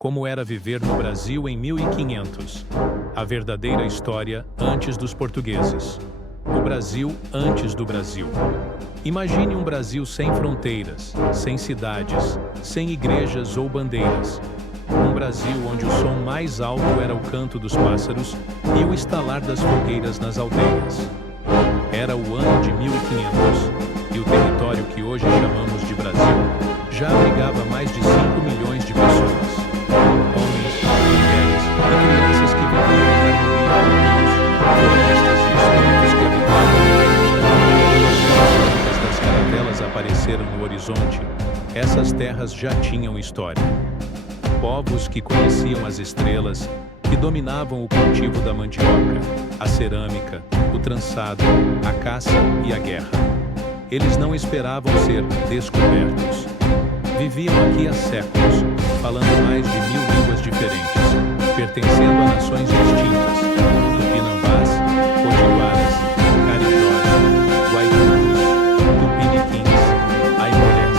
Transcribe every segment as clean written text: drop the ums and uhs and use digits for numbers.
como era viver no Brasil em 1500. A verdadeira história antes dos portugueses. O Brasil antes do Brasil. Imagine um Brasil sem fronteiras, sem cidades, sem igrejas ou bandeiras. Um Brasil onde o som mais alto era o canto dos pássaros e o estalar das fogueiras nas aldeias. Era o ano de 1500, e o território que hoje chamamos de Brasil já abrigava mais de 5 milhões de pessoas. Homens, mulheres e crianças que viviam em harmonia com rios, florestas e espíritos que habitavam. Quando as caravelas apareceram no horizonte, essas terras já tinham história. Povos que conheciam as estrelas, que dominavam o cultivo da mandioca, a cerâmica, o trançado, a caça e a guerra. Eles não esperavam ser descobertos. Viviam aqui há séculos, falando mais de 1000 línguas diferentes, pertencendo a nações distintas: Tupinambás, Potiguaras, Carijós, Guaicanos, Tupiniquins, Aimorés.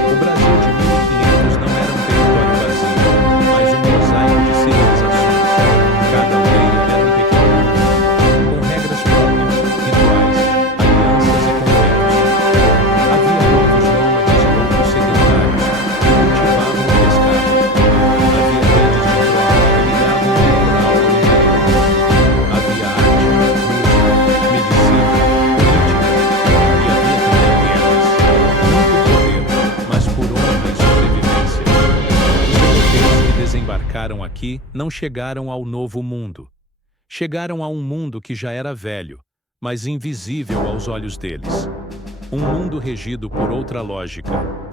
O Brasil de 1500 não era um território vazio, mas um mosaico de civilizações. Cada aldeia era um pequeno mundo, com regras próprias, rituais, alianças e conventos. Havia povos nômades e outros sedentários, que cultivavam e pescavam. Havia redes de troca que ligavam o litoral ao interior. Havia arte, música, medicina, política. E havia também guerras. Muito poder, mas por honra e sobrevivência. Os europeus que desembarcaram aqui não chegaram ao Novo Mundo. Chegaram a um mundo que já era velho, mas invisível aos olhos deles. Um mundo regido por outra lógica,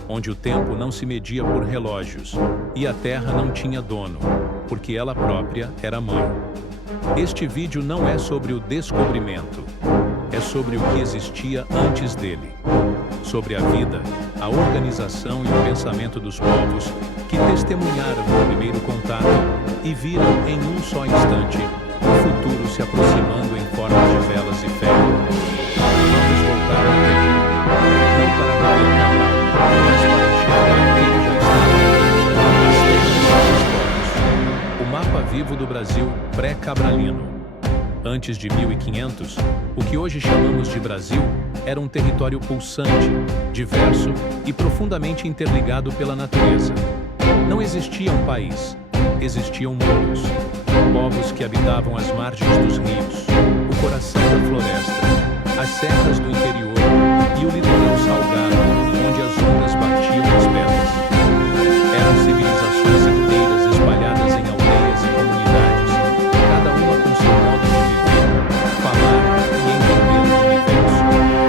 onde o tempo não se media por relógios e a terra não tinha dono, porque ela própria era mãe. Este vídeo não é sobre o descobrimento, é sobre o que existia antes dele. Sobre a vida, a organização e o pensamento dos povos que testemunharam o primeiro contato e viram em um só instante o futuro se aproximando em forma de velas e ferro. Vamos voltar ao tempo, não para mover Cabral, mas para enxergar quem já estava nas terras dos povos. O mapa vivo do Brasil pré-cabralino. Antes de 1500, o que hoje chamamos de Brasil era um território pulsante, diverso e profundamente interligado pela natureza. Não existia um país, existiam mundos. Povos que habitavam as margens dos rios, o coração da floresta, as serras do interior e o litoral salgado, onde as ondas batiam nas pedras. Eram civilizações inteiras espalhadas em aldeias e comunidades, cada uma com seu modo de viver, falar e entender o universo.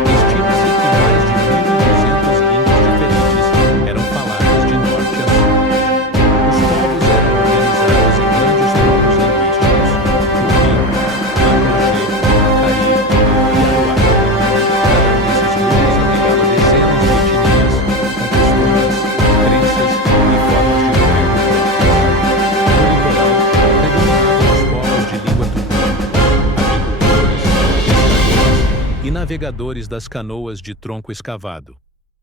Estima-se que mais de 1200 línguas diferentes eram faladas de norte a sul. Os povos eram organizados em grandes grupos linguísticos: Tupi, Macongê, Caribe e Aruá. Cada um desses grupos abrigava dezenas de etnias, com costumes, crenças e formas de governo próprias. No litoral, predominavam os povos de língua tupi, agricultores, pescadores e navegadores das canoas de tronco escavado.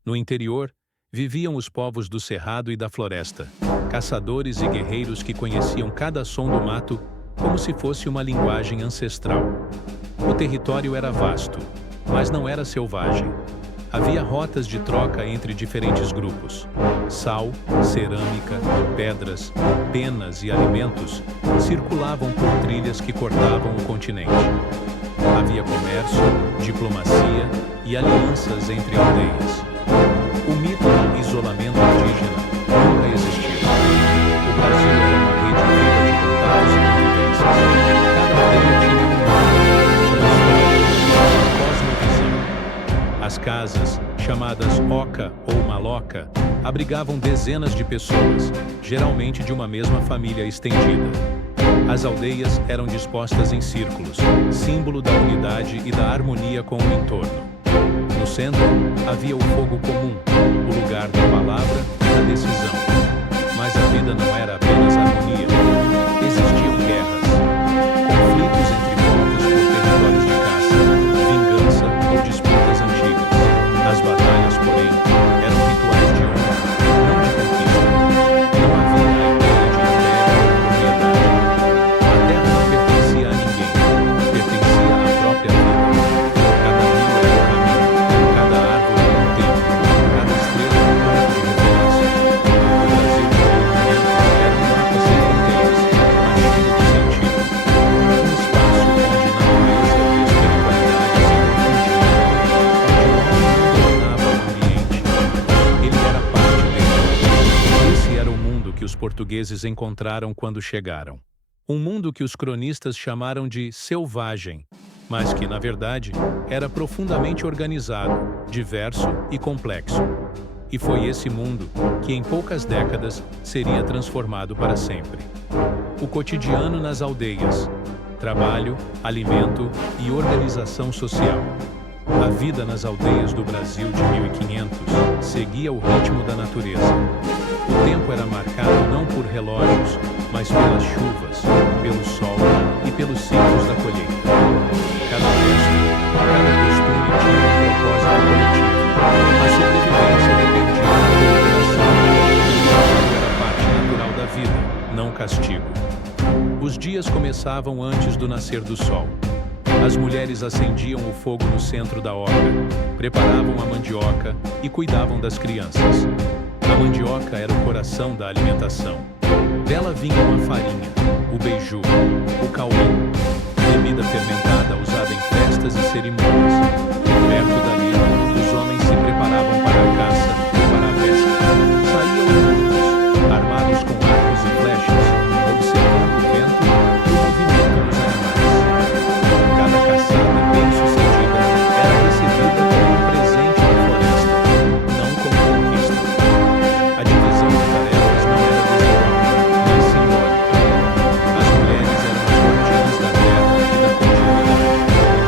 No interior, viviam os povos do cerrado e da floresta, caçadores e guerreiros que conheciam cada som do mato como se fosse uma linguagem ancestral. O território era vasto, mas não era selvagem. Havia rotas de troca entre diferentes grupos. Sal, cerâmica, pedras, penas e alimentos circulavam por trilhas que cortavam o continente. Havia comércio, diplomacia e alianças entre aldeias. O mito do isolamento indígena nunca existiu. O Brasil era uma rede viva de contatos e convivências. Cada aldeia tinha um nome, uma história, uma cosmovisão. As casas, chamadas oca ou maloca, abrigavam dezenas de pessoas, geralmente de uma mesma família estendida. As aldeias eram dispostas em círculos, símbolo da unidade e da harmonia com o entorno. No centro, havia o fogo comum, o lugar da palavra e da decisão. Mas a vida não era apenas harmonia. Existiam guerras, conflitos entre povos por territórios de caça, vingança ou disputas antigas. As batalhas, porém, eram rituais de honra, não de conquista. Não havia a ideia portugueses encontraram quando chegaram. Um mundo que os cronistas chamaram de selvagem, mas que, na verdade, era profundamente organizado, diverso e complexo. E foi esse mundo que, em poucas décadas, seria transformado para sempre. O cotidiano nas aldeias: trabalho, alimento e organização social. A vida nas aldeias do Brasil de 1500 seguia o ritmo da natureza. O tempo era marcado não por relógios, mas pelas chuvas, pelo sol e pelos ciclos da colheita. Cada gesto, cada costume tinha um propósito coletivo. A sobrevivência dependia da cooperação. Isso era parte natural da vida, não castigo. Os dias começavam antes do nascer do sol. As mulheres acendiam o fogo no centro da horta, preparavam a mandioca e cuidavam das crianças. A mandioca era o coração da alimentação. Dela vinham a farinha, o beiju, o cauim, bebida fermentada usada em festas e cerimônias. Perto dali, os homens se preparavam para a caça ou para a pesca. Saíam juntos, armados com arcos e flechas, observando o vento e o movimento dos animais. Cada caçada bem-sucedida era recebida como um presente da floresta, não como conquista. A divisão de tarefas não era desigual, mas simbólica. As mulheres eram as guardiãs da terra e da continuidade.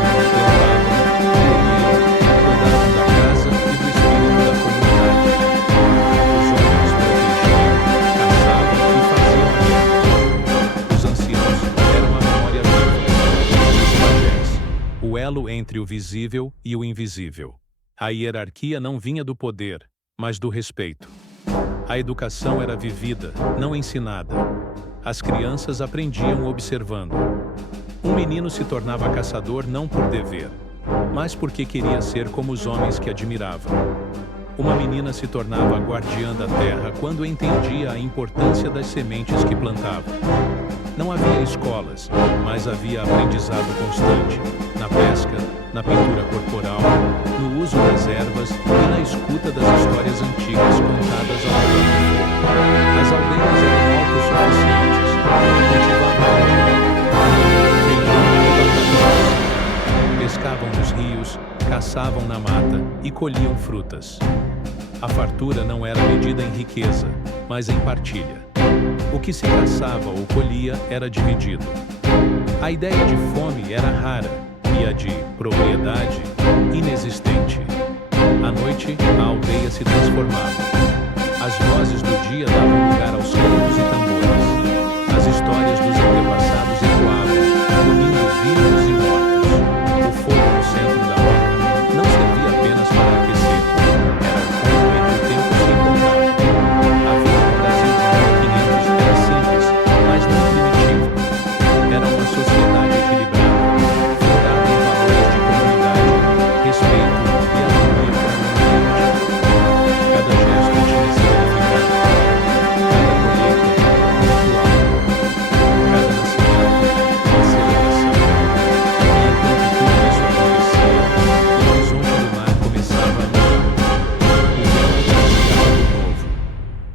Plantavam, colhiam, cuidavam da casa e do espírito da comunidade. Os homens protegiam, caçavam e faziam a guerra. Os anciãos eram a memória viva. Os pajés, o elo entre o visível e o invisível. A hierarquia não vinha do poder, mas do respeito. A educação era vivida, não ensinada. As crianças aprendiam observando. Um menino se tornava caçador não por dever, mas porque queria ser como os homens que admiravam. Uma menina se tornava guardiã da terra quando entendia a importância das sementes que plantava. Não havia escolas, mas havia aprendizado constante, na pesca, na pintura corporal, no uso das ervas e na escuta das histórias antigas contadas ao redor do fogo. As aldeias eram autossuficientes, cultivavam mandioca, feijão e batatas, pescavam nos rios, caçavam na mata e colhiam frutas. A fartura não era medida em riqueza, mas em partilha. O que se caçava ou colhia era dividido. A ideia de fome era rara e a de propriedade inexistente. À noite, a aldeia se transformava. As vozes do dia davam lugar aos cantos e tambores. As histórias dos antepassados ecoavam, unindo vivos e mortos. O fogo no centro da horta não servia apenas para aquecer. Era o ponto em que o tempo se encontrava. A vida no Brasil de 1500 era simples, mas não primitiva. Era uma sociedade equilibrada, fundada em valores de comunidade, respeito e harmonia com o ambiente. Cada gesto tinha significado. Cada colheita, um ritual. Cada nascimento, uma celebração. E enquanto tudo isso acontecia, o horizonte do mar começava a mudar. O véu rasgava de novo.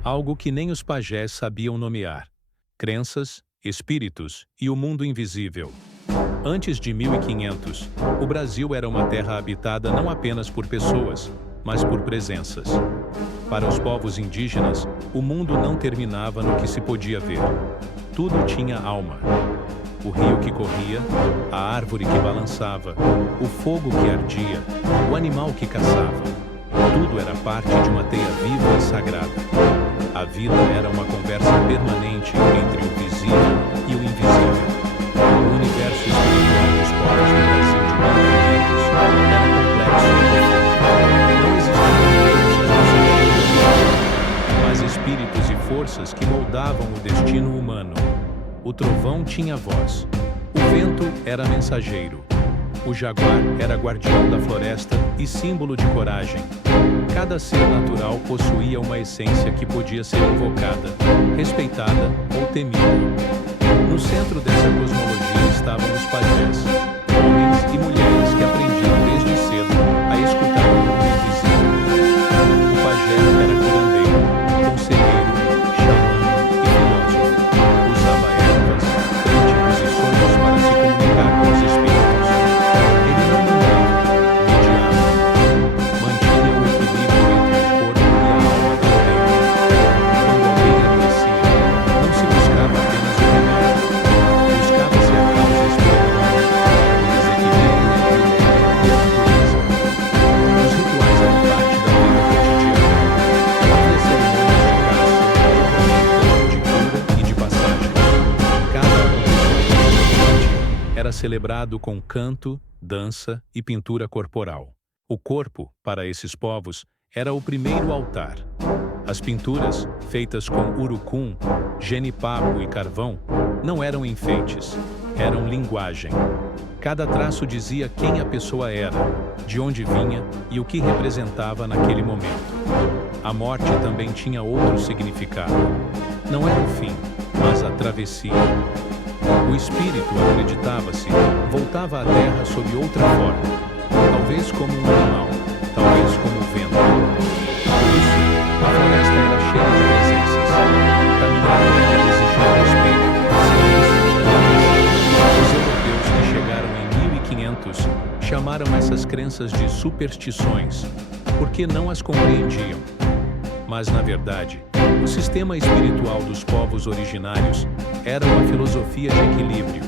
Algo que nem os pajés sabiam nomear. Crenças, espíritos e o mundo invisível. Antes de 1500, o Brasil era uma terra habitada não apenas por pessoas, mas por presenças. Para os povos indígenas, o mundo não terminava no que se podia ver. Tudo tinha alma. O rio que corria, a árvore que balançava, o fogo que ardia, o animal que caçava. Tudo era parte de uma teia viva e sagrada. A vida era uma conversa permanente entre o visível e o invisível. O universo espiritual dos povos do Brasil de 1500 era complexo e profundo. Não existiam deuses no sentido mas espíritos e forças que moldavam o destino humano. O trovão tinha voz. O vento era mensageiro. O jaguar era guardião da floresta e símbolo de coragem. Cada ser natural possuía uma essência que podia ser invocada, respeitada ou temida. No centro dessa cosmologia estavam os pajés, homens e mulheres que aprendiam desde cedo a escutar o mundo invisível. O pajé era curandeiro, conselheiro, xamã e celebrado com canto, dança e pintura corporal. O corpo, para esses povos, era o primeiro altar. As pinturas, feitas com urucum, jenipapo e carvão, não eram enfeites, eram linguagem. Cada traço dizia quem a pessoa era, de onde vinha e o que representava naquele momento. A morte também tinha outro significado. Não era o fim, mas a travessia. O espírito, acreditava-se, voltava à terra sob outra forma, talvez como um animal, talvez como o vento. Por isso, a floresta era cheia de presenças. Caminhar nela exigia respeito, silêncio e travessia. Os europeus que chegaram em 1500 chamaram essas crenças de superstições, porque não as compreendiam. Mas, na verdade, o sistema espiritual dos povos originários era uma filosofia de equilíbrio.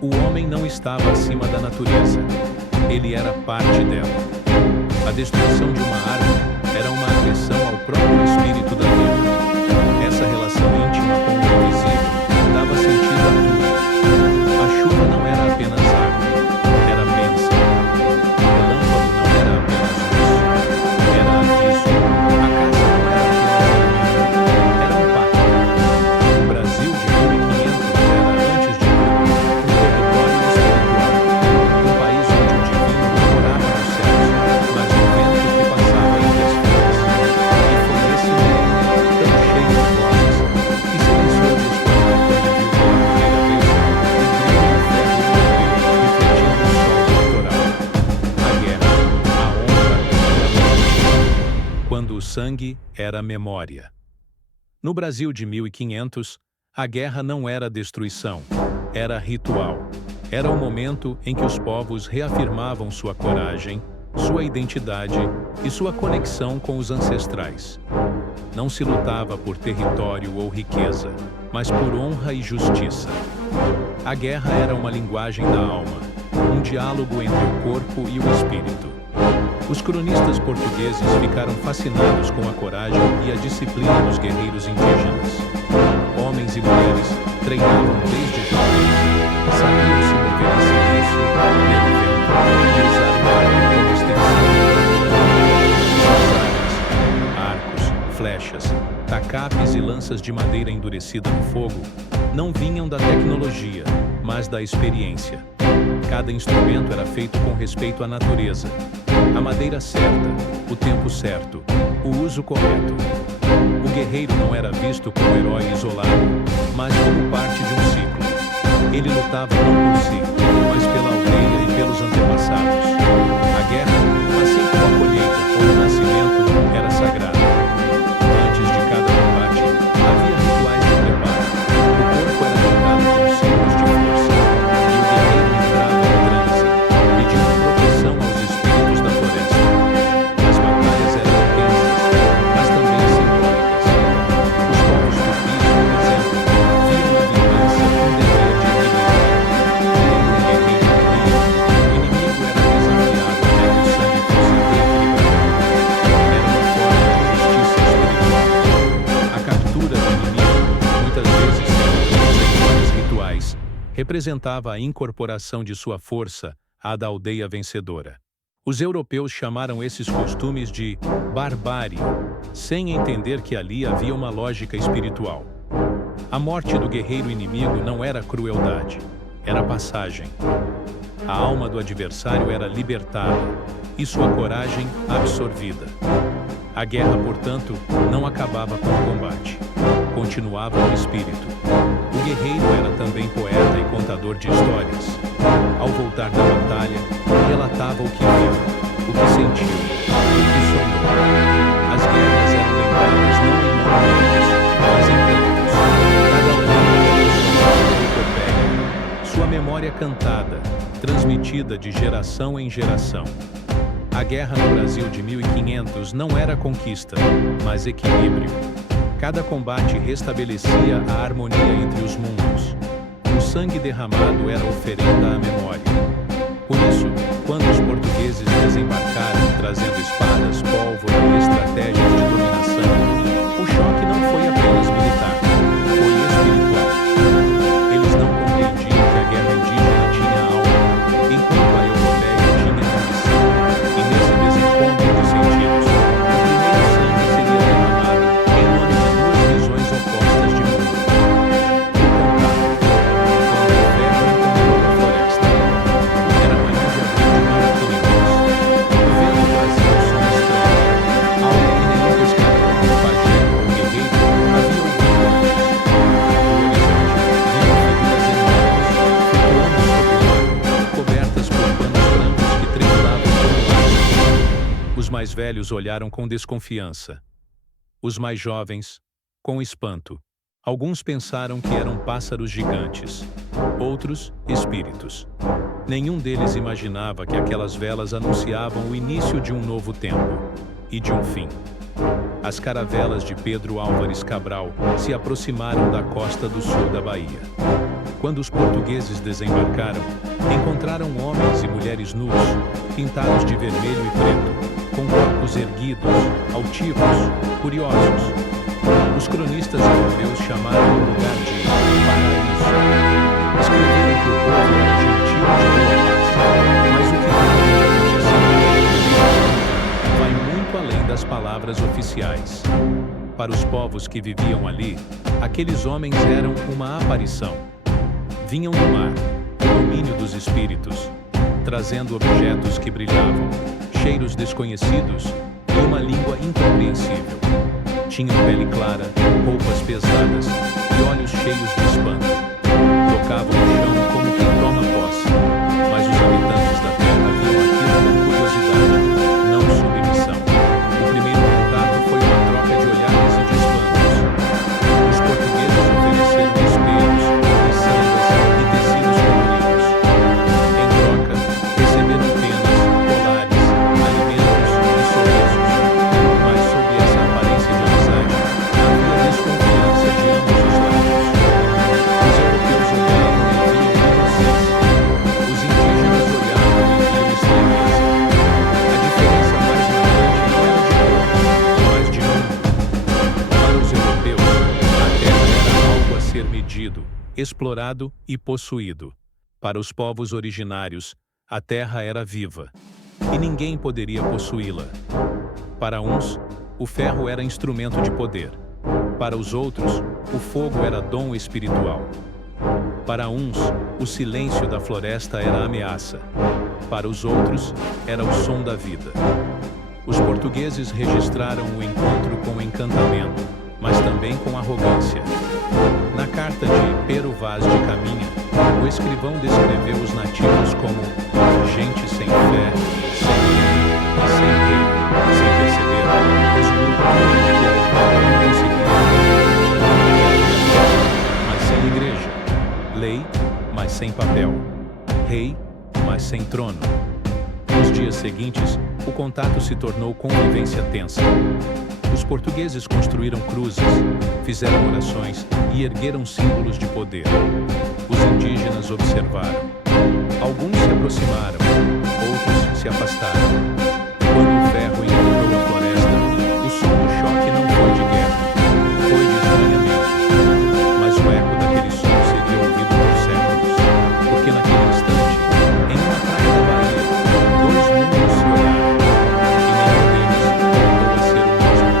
O homem não estava acima da natureza, ele era parte dela. A destruição de uma árvore era uma agressão ao próprio espírito da vida. Essa relação íntima com o invisível dava sentido a tudo. A chuva não era apenas água, era bênção. O relâmpago não era apenas luz, era aviso. A caça não era apenas alimento, era um pacto. O Brasil de 1500 era, antes de tudo, um território espiritual. Um país onde o divino não morava nos céus, mas no vento que passava entre as folhas. E foi esse vento, tão cheio de vozes, que silenciou a escuridão quando viu pela primeira vez o brilho do ferro europeu refletindo o sol litoral. A guerra, a honra e a morte. Quando o sangue era memória. No Brasil de 1500, a guerra não era destruição, era ritual. Era o momento em que os povos reafirmavam sua coragem, sua identidade e sua conexão com os ancestrais. Não se lutava por território ou riqueza, mas por honra e justiça. A guerra era uma linguagem da alma, um diálogo entre o corpo e o espírito. Os cronistas portugueses ficaram fascinados com a coragem e a disciplina dos guerreiros indígenas. Homens e mulheres treinavam desde jovens, sabiam se mover em silêncio, ler o vento e usar o arco como extensão. Arcos, flechas, tacapes e lanças de madeira endurecida no fogo não vinham da tecnologia, mas da experiência. Cada instrumento era feito com respeito à natureza. A madeira certa, o tempo certo, o uso correto. O guerreiro não era visto como herói isolado, mas como parte de um ciclo. Ele lutava não por si, mas pela aldeia e pelos antepassados. A guerra, assim como a colheita ou o nascimento, era sagrada. Antes de cada combate, havia rituais de preparo. O corpo era limpado com símbolos de força, e o guerreiro entrava em transe, pedindo proteção aos espíritos da floresta. As batalhas eram intensas, mas também simbólicas. Os povos tupis, por exemplo, viam na vingança um dever de equilíbrio. Quando o guerreiro morria, o inimigo era desafiado até que o sangue fosse reequilibrado. Era uma forma de justiça espiritual. A captura do inimigo, muitas vezes sem cerimônias rituais, representava a incorporação de sua força à da aldeia vencedora. Os europeus chamaram esses costumes de barbárie, sem entender que ali havia uma lógica espiritual. A morte do guerreiro inimigo não era crueldade, era passagem. A alma do adversário era libertada e sua coragem absorvida. A guerra, portanto, não acabava com o combate. Continuava no espírito. O guerreiro era também poeta e contador de histórias. Ao voltar da batalha, relatava o que viu, o que sentiu, o que sonhou. As guerras eram lembradas não em monumentos, mas em cantos. Cada uma tinha sua epopeia, sua memória cantada, transmitida de geração em geração. A guerra no Brasil de 1500 não era conquista, mas equilíbrio. Cada combate restabelecia a harmonia entre os mundos. O sangue derramado era oferenda à memória. Por isso, quando os portugueses desembarcaram trazendo espadas, pólvora e estratégias de dominação, o choque não foi apenas militar, foi espiritual. Eles não compreendiam que a guerra indígena tinha mais velhos olharam com desconfiança. Os mais jovens, com espanto. Alguns pensaram que eram pássaros gigantes, outros, espíritos. Nenhum deles imaginava que aquelas velas anunciavam o início de um novo tempo e de um fim. As caravelas de Pedro Álvares Cabral se aproximaram da costa do sul da Bahia. Quando os portugueses desembarcaram, encontraram homens e mulheres nus, pintados de vermelho e preto, com corpos erguidos, altivos, curiosos. Os cronistas europeus chamaram o lugar de paraíso. Escreveram que o povo era gentil de boa raça, mas o que realmente aconteceu vai muito além das palavras oficiais. Para os povos que viviam ali, aqueles homens eram uma aparição. Vinham do mar, do domínio dos espíritos, trazendo objetos que brilhavam, cheiros desconhecidos e uma língua incompreensível. Tinham pele clara, roupas pesadas e olhos cheios de espanto. Tocavam o chão como quem toma posse, mas os habitantes da terra viam aquilo com curiosidade, não submissão. O primeiro contato foi uma troca de olhares e de espantos. Os portugueses ofereceram espelhos, miçangas e tecidos coloridos. Em troca, receberam penas, colares, alimentos e sorrisos. Mas sob essa aparência de amizade, havia desconfiança de ambos os lados. Os europeus olhavam e viam inocência. Os indígenas olhavam e viam estranheza. A diferença mais marcante não era de cor, mas de ângulo. Para os europeus, a terra era algo a ser medido, explorado e possuído. Para os povos originários, a terra era viva, e ninguém poderia possuí-la. Para uns, o ferro era instrumento de poder. Para os outros, o fogo era dom espiritual. Para uns, o silêncio da floresta era ameaça. Para os outros, era o som da vida. Os portugueses registraram o encontro com encantamento, mas também com arrogância. Na carta de Pero Vaz de Caminha, o escrivão descreveu os nativos como gente sem fé, sem lei e sem rei, sem perceber os grupos que não conseguiam, mas sem igreja, lei, mas sem papel, rei, mas sem trono. Nos dias seguintes, o contato se tornou convivência tensa. Os portugueses construíram cruzes, fizeram orações e ergueram símbolos de poder. Os indígenas observaram. Alguns se aproximaram, outros se afastaram. Quando o ferro encontrou a floresta, o som do choque não foi de guerra, foi de estranhamento. Mas o eco daquele som seria ouvido por séculos, porque naquele instante, em uma praia da Bahia, dois mundos se olharam, e nenhum deles voltou a ser o mesmo.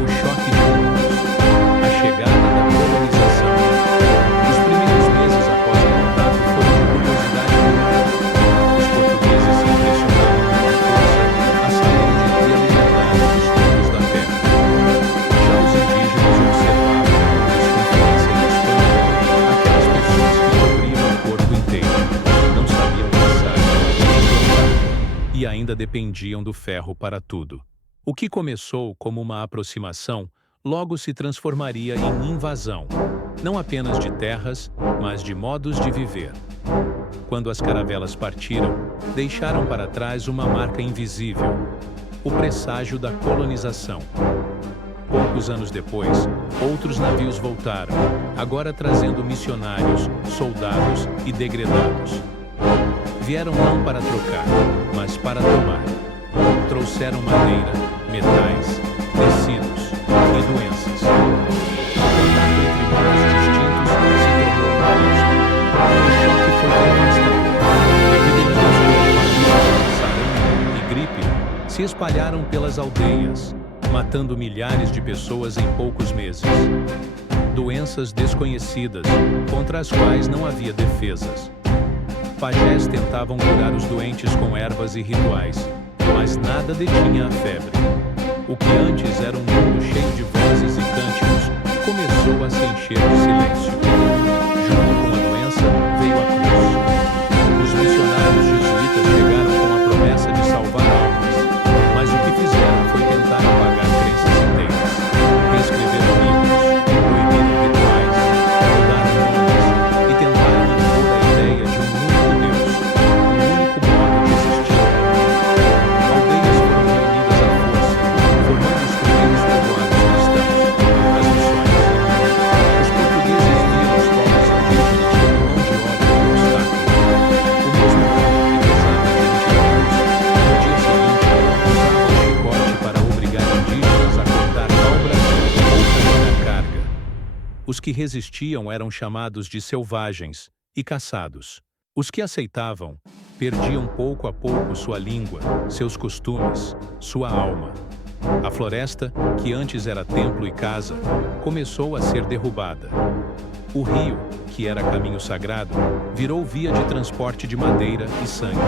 O choque de mundos, a chegada da colonização. Os primeiros meses após o contato foram de curiosidade pura. Os portugueses se impressionaram com a força, a saúde e a liberdade dos povos da terra. Já os indígenas observavam com desconfiança e espanto aquelas pessoas que cobriam o corpo inteiro, não sabiam caçar, nem plantar, e ainda dependiam do ferro para tudo. O que começou como uma aproximação, logo se transformaria em invasão, não apenas de terras, mas de modos de viver. Quando as caravelas partiram, deixaram para trás uma marca invisível, o presságio da colonização. Poucos anos depois, outros navios voltaram, agora trazendo missionários, soldados e degredados. Vieram não para trocar, mas para tomar. Trouxeram madeira, metais, tecidos e doenças. O contato entre mundos distintos se tornou um abismo. O choque foi devastador. Epidemias como palíndromo, sarampo e gripe se espalharam pelas aldeias, matando milhares de pessoas em poucos meses. Doenças desconhecidas, contra as quais não havia defesas. Pajés tentavam curar os doentes com ervas e rituais, mas nada detinha a febre. O que antes era um mundo cheio de vozes e cânticos, começou a se encher de silêncio. Junto com a doença, veio a cruz. Os missionários jesuítas chegaram com a promessa de salvar almas, mas o que fizeram Os que resistiam eram chamados de selvagens e caçados. Os que aceitavam perdiam pouco a pouco sua língua, seus costumes, sua alma. A floresta, que antes era templo e casa, começou a ser derrubada. O rio, que era caminho sagrado, virou via de transporte de madeira e sangue.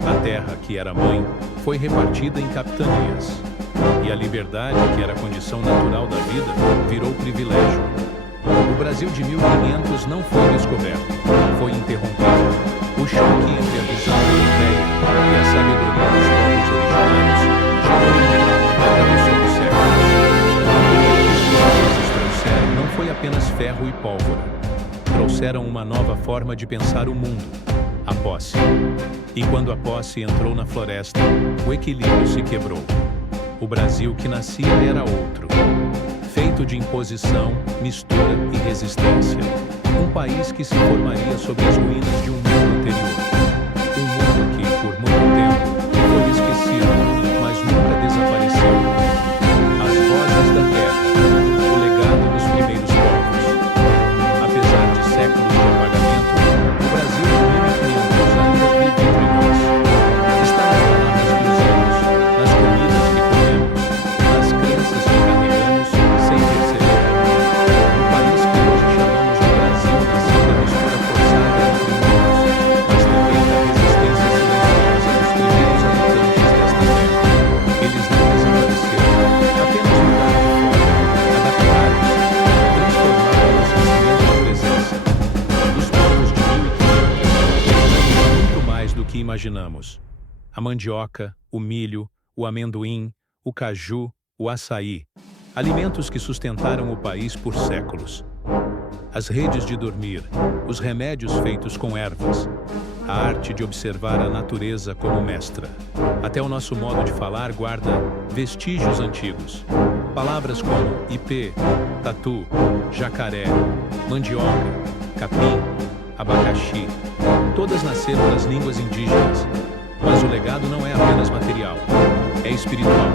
A terra, que era mãe, foi repartida em capitanias. E a liberdade, que era a condição natural da vida, virou privilégio. O Brasil de 1500 não foi descoberto, foi interrompido. O choque entre a visão europeia e a sabedoria dos povos originários gerou um trauma que atravessou os séculos. O que os portugueses trouxeram não foi apenas ferro e pólvora. Trouxeram uma nova forma de pensar o mundo, a posse. E quando a posse entrou na floresta, o equilíbrio se quebrou. O Brasil que nascia era outro, feito de imposição, mistura e resistência. Um país que se formaria sobre as ruínas de um mundo anterior. Um mundo que, por muito tempo, foi esquecido, mas nunca desapareceu. As vozes da terra, o legado dos primeiros povos. Apesar de séculos de apagamento, o Brasil de 1500 ainda vive entre nós. Está nas palavras que usamos, nas comidas que comemos, nas crenças que carregamos sem perceber. O país que hoje chamamos de Brasil nasceu da mistura forçada entre mundos, mas também da resistência silenciosa dos primeiros habitantes desta terra. Eles não desapareceram, apenas mudaram de forma, adaptaram-se, transformaram o esquecimento em presença. Dos povos de 1500, herdamos muito mais do que imaginamos. A mandioca, o milho, o amendoim, o caju, o açaí, alimentos que sustentaram o país por séculos. As redes de dormir, os remédios feitos com ervas, a arte de observar a natureza como mestra. Até o nosso modo de falar guarda vestígios antigos. Palavras como ipê, tatu, jacaré, mandioca, capim, abacaxi, todas nasceram das línguas indígenas. Mas o legado não é apenas material, é espiritual.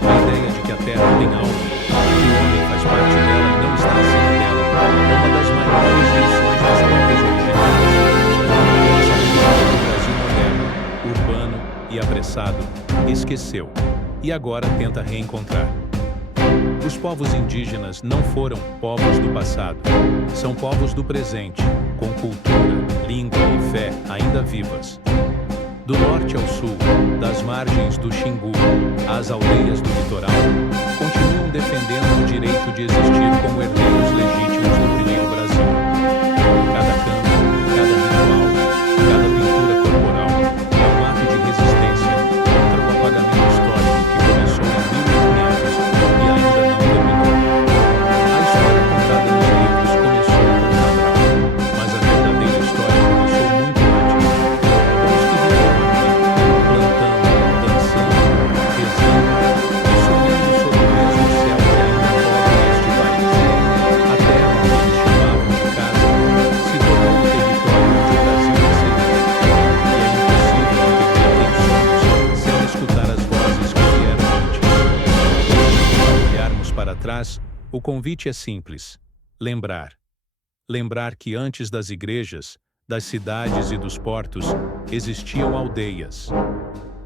A ideia de que a Terra tem alma, que o homem faz parte dela e não está acima dela, é uma das maiores lições dos povos originários. Essa linguagem do Brasil moderno, urbano e apressado, esqueceu e agora tenta reencontrar. Os povos indígenas não foram povos do passado, são povos do presente, com cultura, língua e fé ainda vivas. Do norte ao sul, das margens do Xingu às aldeias do litoral, continuam defendendo o direito de existir como herdeiros legítimos do primeiro Brasil. Cada canto, cada ritual, cada pintura corporal é um ato de resistência contra o apagamento histórico que começou em 1500 e ainda não terminou. A história contada nos livros começou com Cabral, mas a verdadeira história começou muito antes. Com os que viveram plantando, dançando, rezando e sonhando sobre o mesmo céu que ainda cobre este país. A terra que eles chamavam de casa se tornou o território onde o Brasil nasceria. E é impossível entender quem somos sem escutar as vozes que vieram antes. Hoje, ao olharmos para trás, o convite é simples: lembrar. Lembrar que antes das igrejas, das cidades e dos portos, existiam aldeias.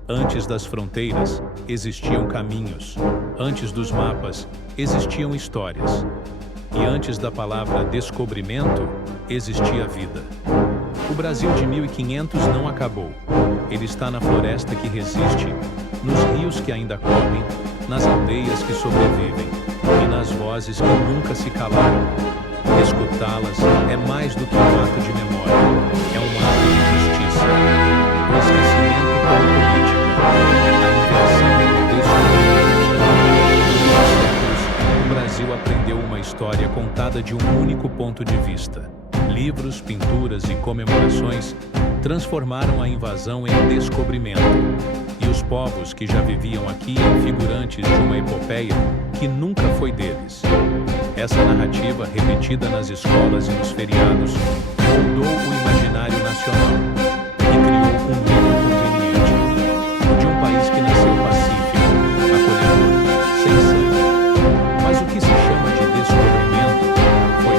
Antes das fronteiras, existiam caminhos. Antes dos mapas, existiam histórias. E antes da palavra descobrimento, existia vida. O Brasil de 1500 não acabou. Ele está na floresta que resiste, nos rios que ainda correm, nas aldeias que sobrevivem e nas vozes que nunca se calaram. Escutá-las é mais do que um ato de memória, é um ato de justiça. O esquecimento como política, a inversão do descobrimento. Durante séculos, o Brasil aprendeu uma história contada de um único ponto de vista. Livros, pinturas e comemorações transformaram a invasão em descobrimento. E os povos que já viviam aqui em figurantes de uma epopeia que nunca foi deles. Essa narrativa, repetida nas escolas e nos feriados, moldou o imaginário nacional e criou um mito conveniente, o de um país que nasceu pacífico, acolhedor, sem sangue. Mas o que se chama de descobrimento foi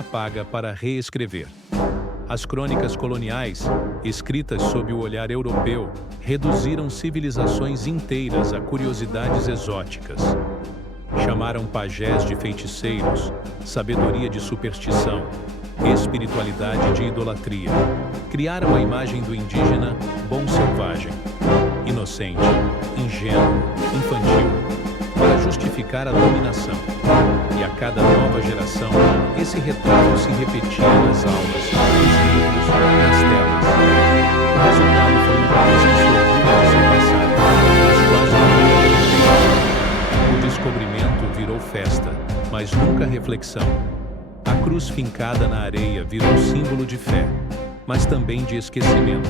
apaga para reescrever. As crônicas coloniais, escritas sob o olhar europeu, reduziram civilizações inteiras a curiosidades exóticas. Chamaram pajés de feiticeiros, sabedoria de superstição, espiritualidade de idolatria. Criaram a imagem do indígena bom selvagem, inocente, ingênuo, infantil, para justificar a dominação. E a cada nova geração, esse retrato se repetia nas aulas, nos livros, nas telas. O resultado foi um país que se orgulha de seu passado, mas quase não. O descobrimento virou festa, mas nunca reflexão. A cruz fincada na areia virou símbolo de fé, mas também de esquecimento.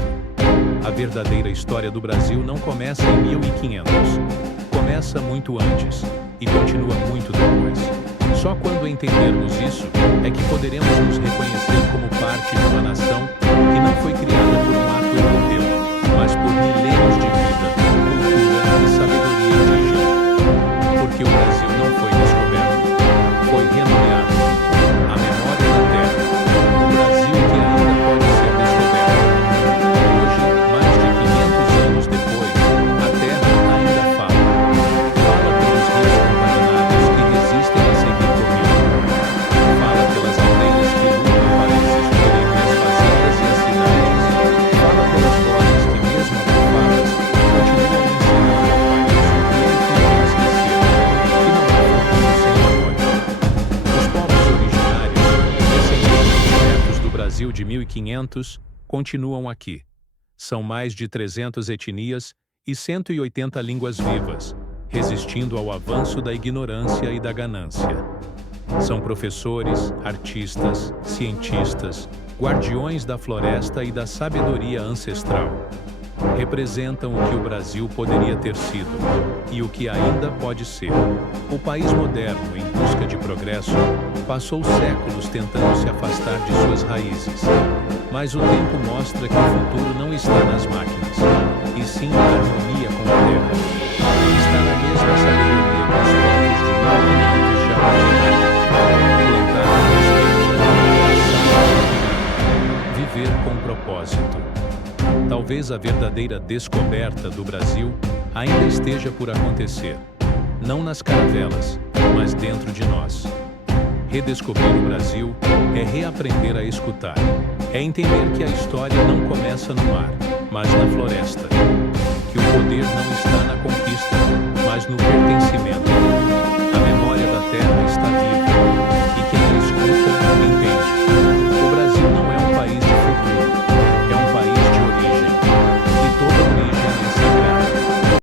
A verdadeira história do Brasil não começa em 1500. Começa muito antes e continua muito depois. Só quando entendermos isso é que poderemos nos reconhecer como parte de uma nação que não foi criada por um ato europeu, mas por milênios de vida, cultura e sabedoria indígena. Porque o Brasil não foi descoberto, foi renomeado. A memória da terra, o Brasil que ainda pode ser descoberto. Hoje, mais de 500 anos depois, a terra ainda fala. Fala pelos rios contaminados que resistem a seguir correndo. Fala pelas aldeias que lutam para existir entre as fazendas e as cidades. Fala pelas vozes que, mesmo abafadas, continuam ensinando ao país o que ele queria esquecer, que não há futuro sem memória. Os povos originários, descendentes diretos do Brasil de 1500, continuam aqui. São mais de 300 etnias e 180 línguas vivas, resistindo ao avanço da ignorância e da ganância. São professores, artistas, cientistas, guardiões da floresta e da sabedoria ancestral. Representam o que o Brasil poderia ter sido e o que ainda pode ser. O país moderno, em busca de progresso, passou séculos tentando se afastar de suas raízes. Mas o tempo mostra que o futuro não está nas máquinas, e sim na harmonia com a terra. Está na mesma sabedoria que os povos de 1500 já praticaram. Plantar respeito, viver com propósito. Talvez a verdadeira descoberta do Brasil ainda esteja por acontecer. Não nas caravelas, mas dentro de nós. Redescobrir o Brasil é reaprender a escutar. É entender que a história não começa no mar, mas na floresta. Que o poder não está na conquista, mas no pertencimento.